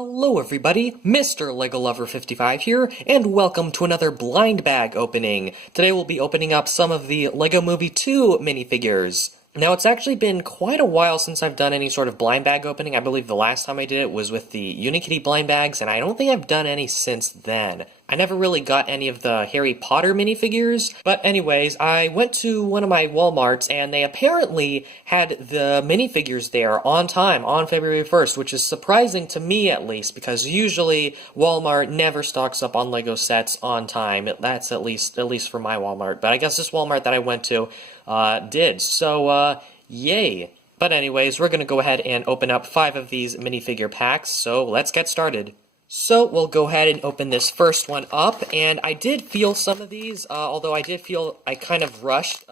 Hello everybody, Mr. LEGO Lover 55 here, and welcome to another blind bag opening. Today we'll be opening up some of the LEGO Movie 2 minifigures. Now it's actually been quite a while since I've done any sort of blind bag opening. I believe the last time I did it was with the Unikitty blind bags, and I don't think I've done any since then. I never really got any of the Harry Potter minifigures, but anyways, I went to one of my Walmarts and they apparently had the minifigures there on time, on February 1st, which is surprising to me at least, because usually Walmart never stocks up on LEGO sets on time. That's at least for my Walmart, but I guess this Walmart that I went to did, so yay. But anyways, we're gonna go ahead and open up 5 of these minifigure packs, so let's get started. So we'll go ahead and open this first one up, and I did feel some of these, although I did feel I kind of rushed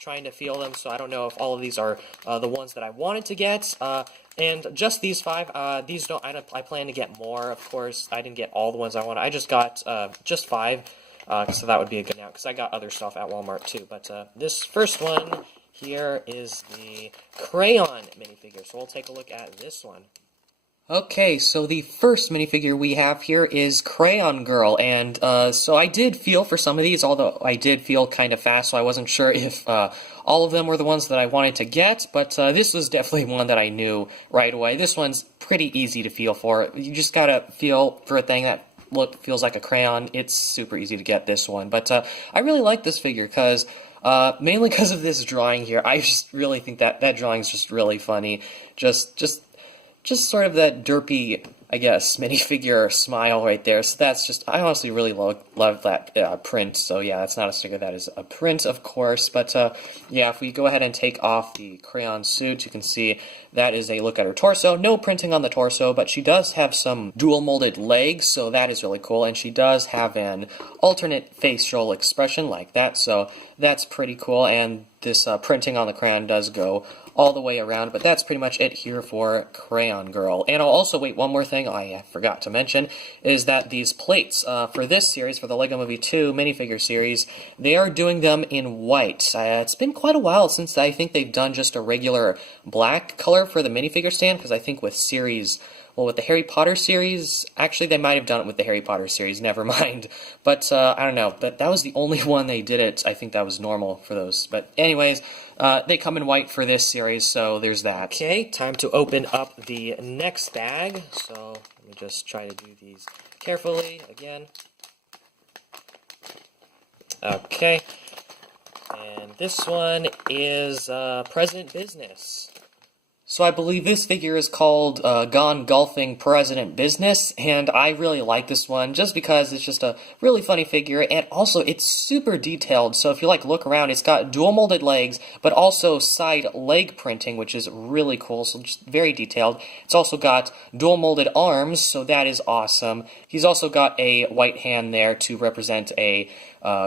trying to feel them, so I don't know if all of these are the ones that I wanted to get. And just these 5, I plan to get more, of course. I didn't get all the ones I wanted. I just got just 5, so that would be a good amount, because I got other stuff at Walmart too. But this first one here is the crayon minifigure, so we'll take a look at this one. Okay, so the first minifigure we have here is Crayon Girl, and so I did feel for some of these, although I did feel kind of fast, so I wasn't sure if all of them were the ones that I wanted to get, but this was definitely one that I knew right away. This one's pretty easy to feel for. You just gotta feel for a thing that feels like a crayon. It's super easy to get this one, but I really like this figure because mainly because of this drawing here. I just really think that drawing's just really funny. Just sort of that derpy, I guess, minifigure smile right there. So that's just, I honestly really love that print. So yeah, that's not a sticker, that is a print, of course. But yeah, if we go ahead and take off the crayon suit, you can see that is a look at her torso. No printing on the torso, but she does have some dual molded legs, so that is really cool. And she does have an alternate facial expression like that, so that's pretty cool. And this printing on the crayon does go all the way around, but that's pretty much it here for Crayon Girl. And I'll also, wait, one more thing I forgot to mention, is that these plates, for this series, for the LEGO Movie 2 minifigure series, they are doing them in white. It's been quite a while since I think they've done just a regular black color for the minifigure stand, because I think with the Harry Potter series, actually they might have done it with the Harry Potter series, never mind. But I don't know, but that was the only one they did it. I think that was normal for those. But anyways, they come in white for this series, so there's that. Okay, time to open up the next bag. So let me just try to do these carefully again. Okay, and this one is President Business. So I believe this figure is called Gone Golfing President Business, and I really like this one just because it's just a really funny figure, and also it's super detailed. So if you look around, it's got dual molded legs, but also side leg printing, which is really cool, so just very detailed. It's also got dual molded arms, so that is awesome. He's also got a white hand there to represent a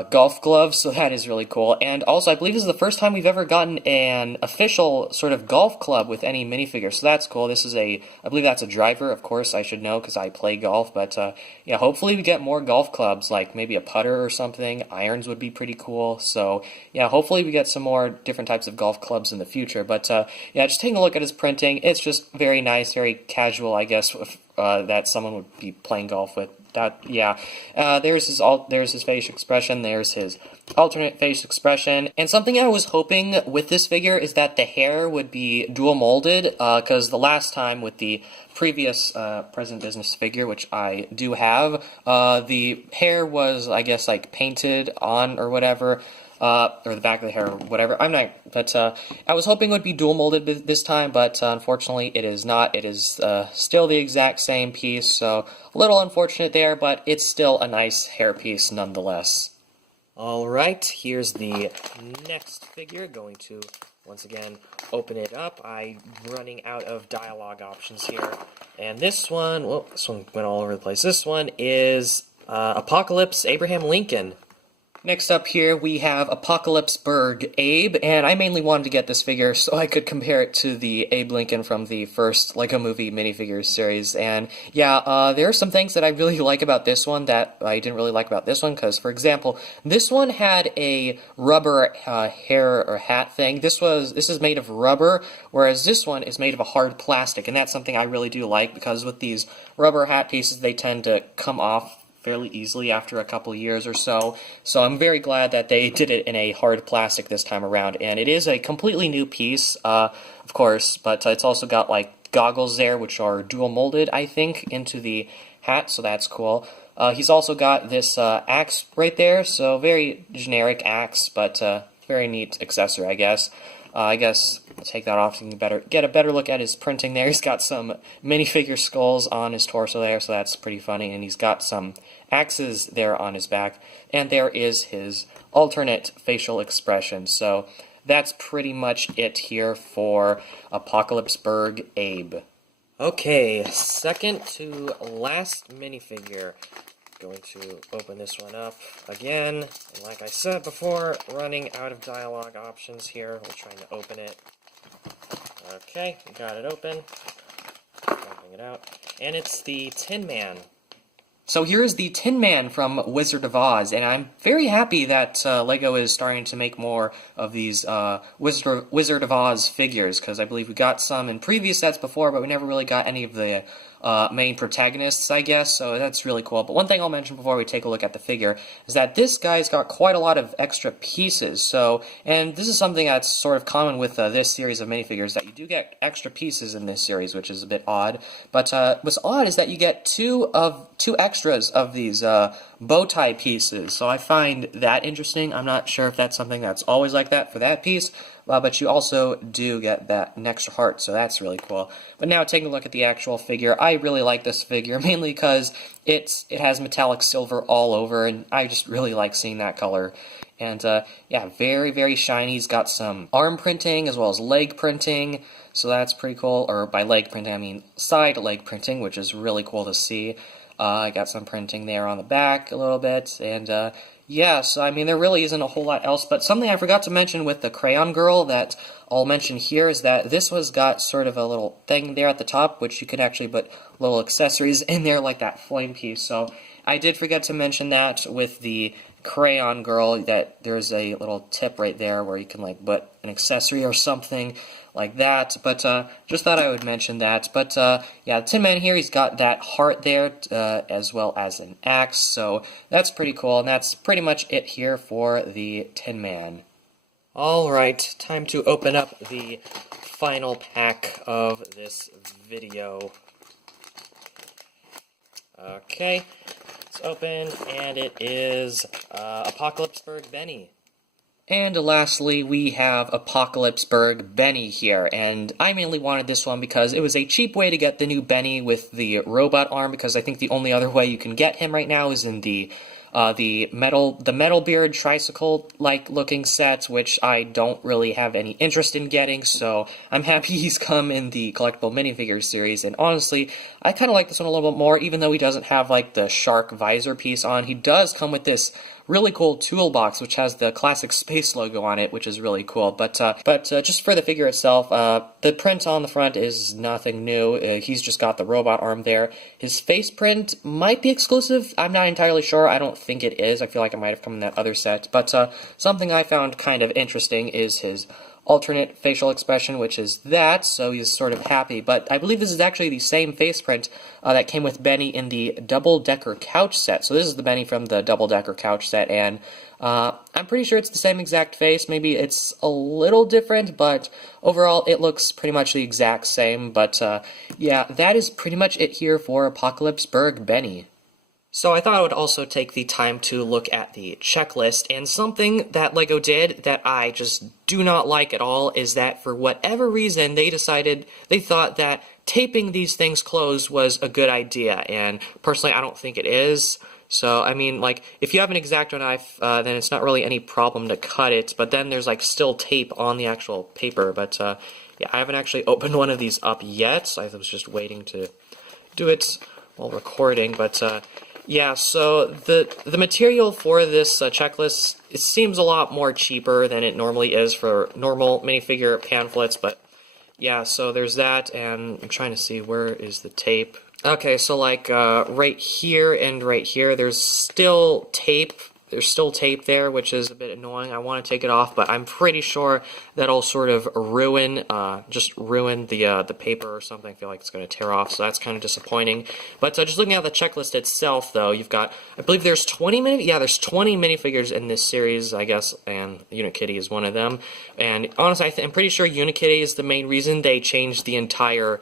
golf glove, so that is really cool. And also, I believe this is the first time we've ever gotten an official sort of golf club with any minifigure, so that's cool. This is I believe that's a driver, of course, I should know because I play golf, but yeah, hopefully we get more golf clubs, like maybe a putter or something. Irons would be pretty cool, so yeah, hopefully we get some more different types of golf clubs in the future. But yeah, just taking a look at his printing, it's just very nice, very casual, I guess, that someone would be playing golf with. Yeah, there's his face expression, there's his alternate face expression, and something I was hoping with this figure is that the hair would be dual molded, because the last time with the previous President Business figure, which I do have, the hair was, I guess, painted on or whatever, or the back of the hair, or whatever. I'm not, but I was hoping it would be dual molded this time, but unfortunately it is not. It is still the exact same piece, so a little unfortunate there, but it's still a nice hairpiece nonetheless. Alright, here's the next figure. Going to, once again, open it up. I'm running out of dialogue options here. And this one, this one went all over the place. This one is Apocalypse Abraham Lincoln. Next up here, we have Apocalypseburg Abe, and I mainly wanted to get this figure so I could compare it to the Abe Lincoln from the first LEGO Movie minifigures series. And yeah, there are some things that I really like about this one that I didn't really like about this one, because, for example, this one had a rubber hair or hat thing. This is made of rubber, whereas this one is made of a hard plastic, and that's something I really do like, because with these rubber hat pieces, they tend to come off fairly easily after a couple years or so. So I'm very glad that they did it in a hard plastic this time around. And it is a completely new piece, of course, but it's also got like goggles there, which are dual molded, I think, into the hat, so that's cool. He's also got this axe right there, so very generic axe, but very neat accessory, I guess. I guess I'll take that off so you can get a better look at his printing there. He's got some minifigure skulls on his torso there, so that's pretty funny. And he's got some axes there on his back. And there is his alternate facial expression. So that's pretty much it here for Apocalypseburg Abe. Okay, second to last minifigure. Going to open this one up again, and like I said before, running out of dialogue options here. We're trying to open it. Okay, we got it open. Popping it out, and it's the Tin Man. So here's the Tin Man from Wizard of Oz, and I'm very happy that LEGO is starting to make more of these Wizard of Oz figures, because I believe we got some in previous sets before, but we never really got any of the main protagonists, I guess, so that's really cool. But one thing I'll mention before we take a look at the figure is that this guy's got quite a lot of extra pieces, and this is something that's sort of common with this series of minifigures, that you do get extra pieces in this series, which is a bit odd. But what's odd is that you get two extras of these bow tie pieces, so I find that interesting. I'm not sure if that's something that's always like that for that piece, but you also do get an extra heart, so that's really cool. But now taking a look at the actual figure, I really like this figure, mainly because it has metallic silver all over, and I just really like seeing that color. And yeah, very, very shiny. He's got some arm printing as well as leg printing, so that's pretty cool. Or by leg printing, I mean side leg printing, which is really cool to see. I got some printing there on the back a little bit, and yeah, so I mean, there really isn't a whole lot else, but something I forgot to mention with the Crayon Girl that I'll mention here is that this got sort of a little thing there at the top, which you could actually put little accessories in there, like that flame piece. So I did forget to mention that with the Crayon Girl, that there's a little tip right there where you can like put an accessory or something like that, but just thought I would mention that. But yeah, the Tin Man here, he's got that heart there, as well as an axe, so that's pretty cool, and that's pretty much it here for the Tin Man. Alright, time to open up the final pack of this video. Okay, it's open, and it is Apocalypseburg Benny. And lastly, we have Apocalypseburg Benny here, and I mainly wanted this one because it was a cheap way to get the new Benny with the robot arm, because I think the only other way you can get him right now is in the Metal Beard tricycle-like looking set, which I don't really have any interest in getting, so I'm happy he's come in the collectible minifigures series, and honestly, I kind of like this one a little bit more, even though he doesn't have like the shark visor piece on. He does come with this really cool toolbox, which has the classic space logo on it, which is really cool. But just for the figure itself, the print on the front is nothing new. He's just got the robot arm there. His face print might be exclusive. I'm not entirely sure. I don't think it is. I feel like it might have come in that other set. But something I found kind of interesting is his alternate facial expression, which is that, so he's sort of happy. But I believe this is actually the same face print that came with Benny in the double-decker couch set. So this is the Benny from the double-decker couch set, and I'm pretty sure it's the same exact face. Maybe it's a little different, but overall it looks pretty much the exact same. But yeah, that is pretty much it here for Apocalypseburg Benny. So I thought I would also take the time to look at the checklist, and something that LEGO did that I just do not like at all is that for whatever reason they thought that taping these things closed was a good idea, and personally I don't think it is. So, I mean, like, if you have an X-Acto knife, then it's not really any problem to cut it, but then there's, like, still tape on the actual paper. But, yeah, I haven't actually opened one of these up yet, so I was just waiting to do it while recording, but, Yeah, so the material for this checklist, it seems a lot more cheaper than it normally is for normal minifigure pamphlets, but yeah, so there's that, and I'm trying to see where is the tape. Okay, so like right here and right here, there's still tape. There's still tape there, which is a bit annoying. I want to take it off, but I'm pretty sure that'll sort of ruin, the paper or something. I feel like it's going to tear off, so that's kind of disappointing. But just looking at the checklist itself, though, you've got, I believe there's 20 there's 20 minifigures in this series, I guess, and Unikitty is one of them. And honestly, I'm pretty sure Unikitty is the main reason they changed the entire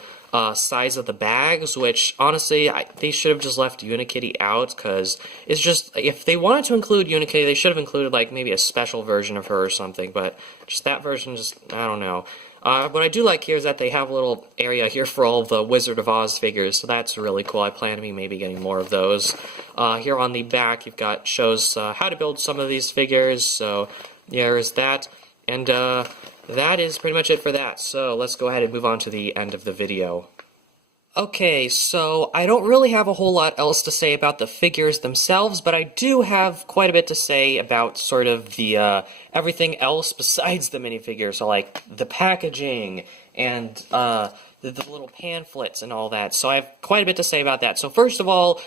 size of the bags, which honestly they should have just left Unikitty out, because it's just, if they wanted to include Unikitty, they should have included like maybe a special version of her or something, but just that version, just, I don't know. What I do like here is that they have a little area here for all of the Wizard of Oz figures, so that's really cool. I plan to be maybe getting more of those. Here on the back, you've got shows how to build some of these figures, so yeah, there's that, and that is pretty much it for that, so let's go ahead and move on to the end of the video. Okay, so I don't really have a whole lot else to say about the figures themselves, but I do have quite a bit to say about sort of the everything else besides the minifigures, so like the packaging and the little pamphlets and all that. So I have quite a bit to say about that. So first of all,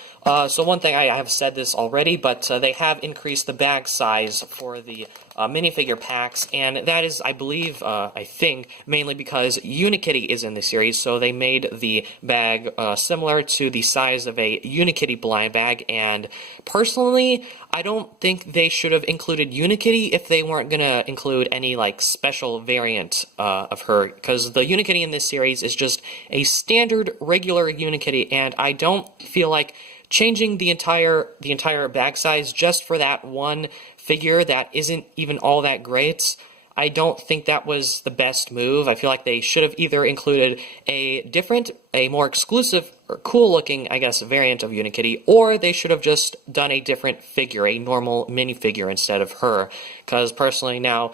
so one thing, I have said this already, but they have increased the bag size for the minifigure packs, and that is, I believe, I think, mainly because Unikitty is in the series, so they made the bag similar to the size of a Unikitty blind bag, and personally, I don't think they should have included Unikitty if they weren't going to include any, like, special variant of her, because the Unikitty in this series is just a standard, regular Unikitty, and I don't feel like changing the entire bag size just for that one figure that isn't even all that great, I don't think that was the best move. I feel like they should have either included a more exclusive or cool-looking, I guess, variant of Unikitty, or they should have just done a different figure, a normal minifigure instead of her. Because personally now,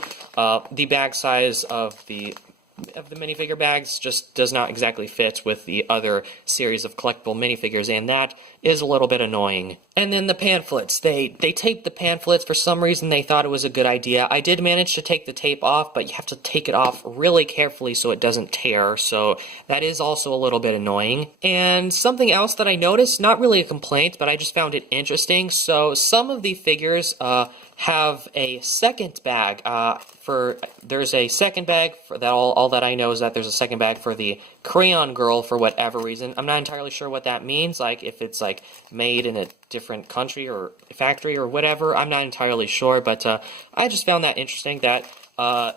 the bag size of the minifigure bags just does not exactly fit with the other series of collectible minifigures, and that is a little bit annoying. And then the pamphlets. They taped the pamphlets. For some reason, they thought it was a good idea. I did manage to take the tape off, but you have to take it off really carefully so it doesn't tear, so that is also a little bit annoying. And something else that I noticed, not really a complaint, but I just found it interesting, so some of the figures have a second bag. There's a second bag for that. All that I know is that there's a second bag for the Crayon Girl for whatever reason. I'm not entirely sure what that means, like if it's like made in a different country or factory or whatever. I'm not entirely sure, but I just found that interesting that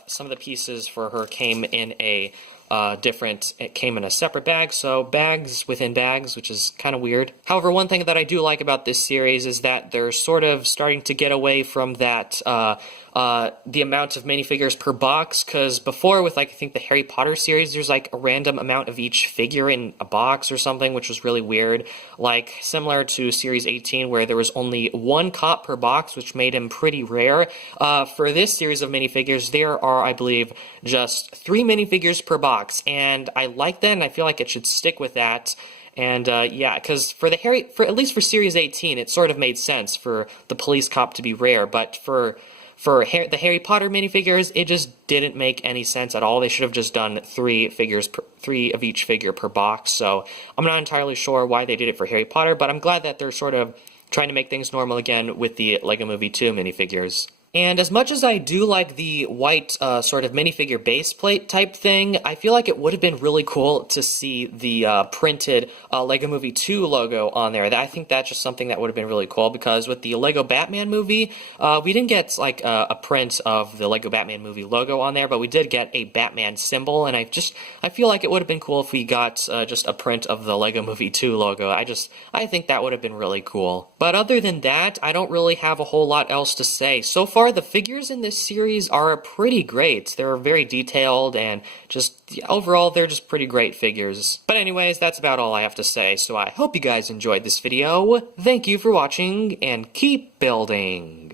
some of the pieces for her came in a it came in a separate bag, so bags within bags, which is kind of weird. However, one thing that I do like about this series is that they're sort of starting to get away from that the amount of minifigures per box, because before with, like, I think the Harry Potter series, there's like a random amount of each figure in a box or something, which was really weird, like similar to Series 18 where there was only one cop per box, which made him pretty rare. For this series of minifigures, there are, I believe, just 3 minifigures per box, and I like that, and I feel like it should stick with that. And yeah, because for at least for Series 18, it sort of made sense for the police cop to be rare, but for the Harry Potter minifigures, it just didn't make any sense at all. They should have just done 3 of each figure per box, so I'm not entirely sure why they did it for Harry Potter, but I'm glad that they're sort of trying to make things normal again with the LEGO Movie 2 minifigures. And as much as I do like the white sort of minifigure base plate type thing, I feel like it would have been really cool to see the printed LEGO Movie 2 logo on there. I think that's just something that would have been really cool, because with the LEGO Batman movie, we didn't get like a print of the LEGO Batman movie logo on there, but we did get a Batman symbol, and I feel like it would have been cool if we got just a print of the LEGO Movie 2 logo. I think that would have been really cool. But other than that, I don't really have a whole lot else to say. So far, the figures in this series are pretty great. They're very detailed, and just overall, they're just pretty great figures. But anyways, that's about all I have to say, so I hope you guys enjoyed this video. Thank you for watching, and keep building!